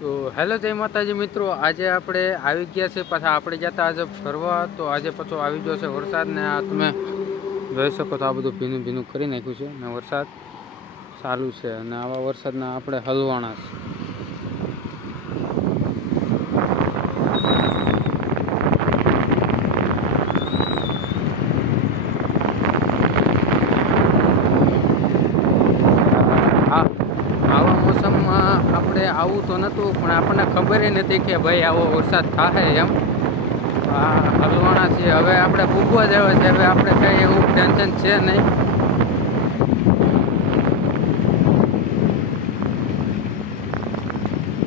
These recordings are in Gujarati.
તો હેલો જય માતાજી મિત્રો, આજે આપણે આવી ગયા છે પાછા આપણે જતા આજે ફરવા. તો આજે પાછો આવી ગયો છે વરસાદ ને આ તમે જોઈ શકો તો આ બધું ભીનું ભીનું કરી નાખ્યું છે ને વરસાદ ચાલુ છે અને આવા વરસાદના આપણે હલવાણા છે. આવા મોસમમાં આપણે આવું તો નહોતું પણ આપણને ખબર નથી કે ભાઈ આવો વરસાદ થાય એમ. હલવાણા છે હવે આપણે ભૂગવા જ આવે છે. હવે આપણે કંઈ એવું ટેન્શન છે નહીં.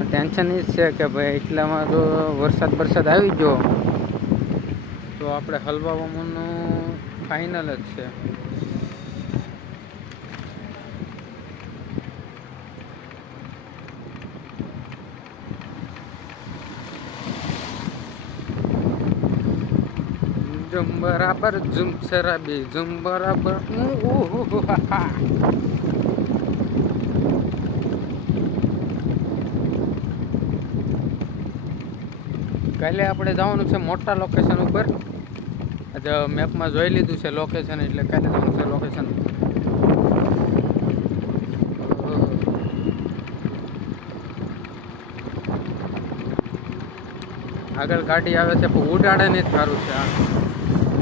ટેન્શન એ જ છે કે ભાઈ એટલામાં તો વરસાદ આવી ગયો તો આપણે હલવાનું ફાઇનલ જ છે. ઝુમ બરાબર ઝુમ શરાબી ઝુમ બરાબર. કાલે આપણે જવાનું છે મોટા લોકેશન ઉપર. આજે મેપમાં જોઈ લીધું છે લોકેશન, એટલે કાલે જવાનું છે લોકેશન. આગળ ગાડી આવે છે પણ ઉડાડે નહીં સારું છે.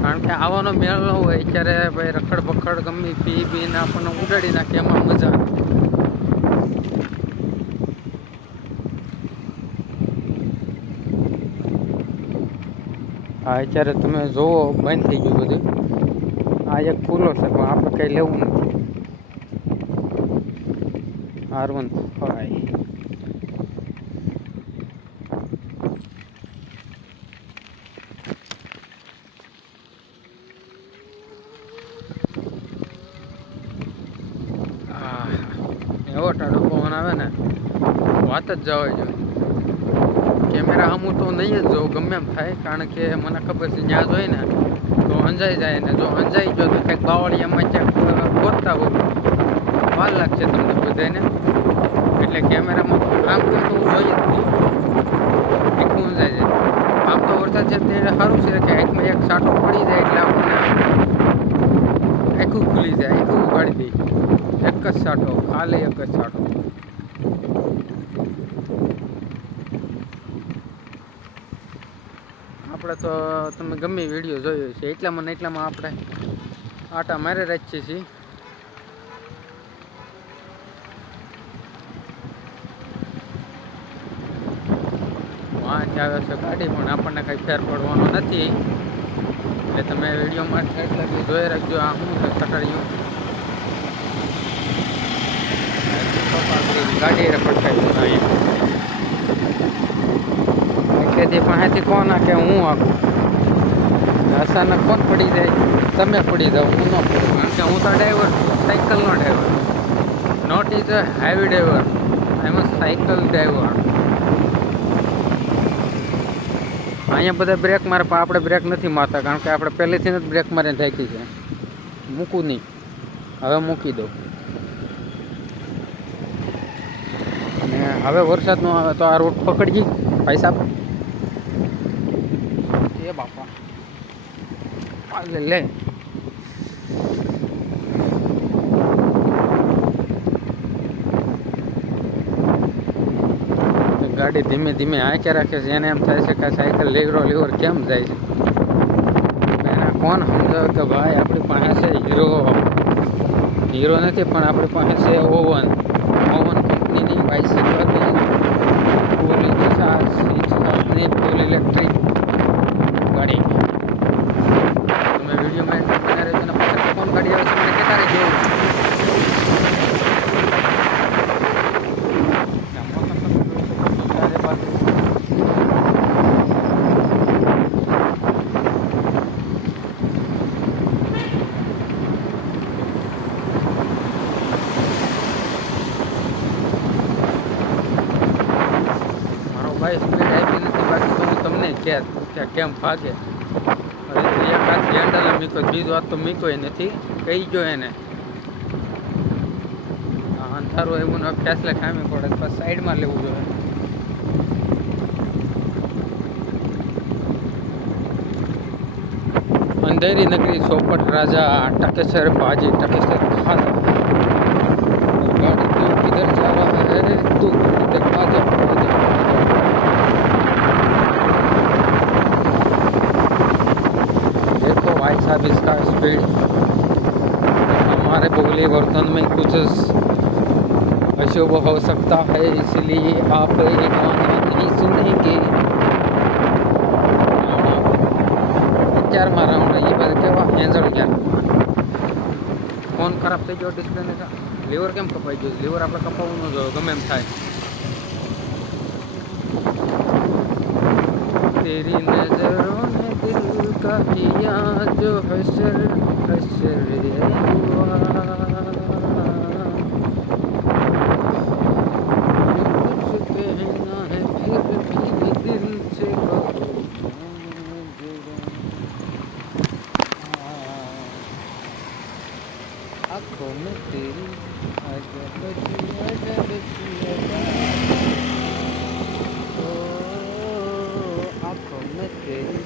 કારણ કે આવવાનો મેળ ન હોય ત્યારે ભાઈ રખડ પખડ ગમી પીને આપણને ઉડાડી નાખે એમાં મજા. હા અત્યારે તમે જોવો બંધ થઈ ગયું બધું. આ એક ખુલ્લો છે પણ આપણે કંઈ લેવું નથી. R15 એવો ટાઢો પવન આવે ને વાત જ જવા જો. કેમેરા હમું તો નહીં જ જોઉં ગમે એમ થાય, કારણ કે મને ખબર છે ત્યાં જોઈ ને તો અંજાઈ જાય ને જો અંજાઈ ગયો તો કંઈક બાવળિયામાં ક્યાંક ગોતતા હોય વાર લાગશે તમને બધાને. એટલે કેમેરામાં આમ કેમ તો હું જોઈ જ નહીં, આખું અંજાઈ જાય. આમ તો વરસાદ છે તે સારું છે કે આંખમાં એક છાંટો પડી જાય એટલે આપણને આખું ખુલી જાય, આખું ઉગાડી દે. એક જ છાંટો, ખાલી એક જ છાંટો. આપણે તો તમે ગમે વિડીયો જોયો છે એટલામાં આપણે આટા મારી રાખીએ છીએ. વાંચ આવે છે ગાડી પણ આપણને કંઈ ફેર પડવાનો નથી. એટલે તમે વિડીયોમાં એટલે જોઈ રાખજો. આ શું છે સટડિયું ગાડી ફટકાઈ એટલેથી પાસેથી કોણ કે હું આખું અચાનક કોણ પડી જાય, તમે પડી જાઓ, હું ન પડું. કારણ કે હું તો ડ્રાઈવર છું, સાયકલનો driver, not is a highway driver, I am a cycle driver. અહીંયા બધા બ્રેક મારે પણ આપણે બ્રેક નથી મારતા, કારણ કે આપણે પહેલેથી જ બ્રેક મારીને થાકી છે. મૂકું નહીં, હવે મૂકી દઉં. અને હવે વરસાદ ન આવે તો આ રોડ પકડજી ભાઈ સાહેબ. એ બાપા લે ગાડી ધીમે ધીમે આંકે રાખે છે. એને એમ થાય છે કે સાયકલ લીવર કેમ જાય છે. એના કોણ સમજાવે કે ભાઈ આપણી પાસે છે હીરો નથી પણ આપણી પાસે છે ઓવન કંપનીની બાઇસિકલ ફૂલ ઇલેક્ટ્રિક ગાડી. તમે વિડીયોમાં બના રહ્યો છો પાછળ કોણ ગાડી આવે છે મને કહેતા રહેજો. ભાઈ સ્પીડ આપી નથી, બાકી તો હું તમને કે કેમ ભાગે. હવે એક હાથ હેન્ડલ મીકો, બીજો હાથ તો મીકો નથી, કહી ગયો એને. અંધારું એવું ને ફેસલે ખામી પડે, પછી સાઈડમાં લેવું જોઈએ. अंधेरी नगरी चौपट राजा टकेसर बाजी टकेसर खाजा। गाड़ी तू किधर जा रहा है, तू किधर आजा आजा। देखो भाई साहब इसका स्पीड। हमारे बोले बर्तन में कुछ अशुभ हो सकता है, इसलिए आप ये गाना नहीं सुनेंगे। અત્યારમાં રાઉન્ડ એ બધા કેવા હેન્જળ ગયા, ફોન ખરાબ થઈ ગયો, ડિસ્પ્લે ને લીવર કેમ કપાઈ ગયું? લીવર આપણે કપાવવું ન જોઈએ, ગમે એમ થાય। तेरी नजरों ने दिल का किया जो हशर हशर हुआ, कुछ कहना है फिर भी दिल से कहो। आँखों में तेरी अजब सी अजब सी अदा, ओ आँखों में तेरी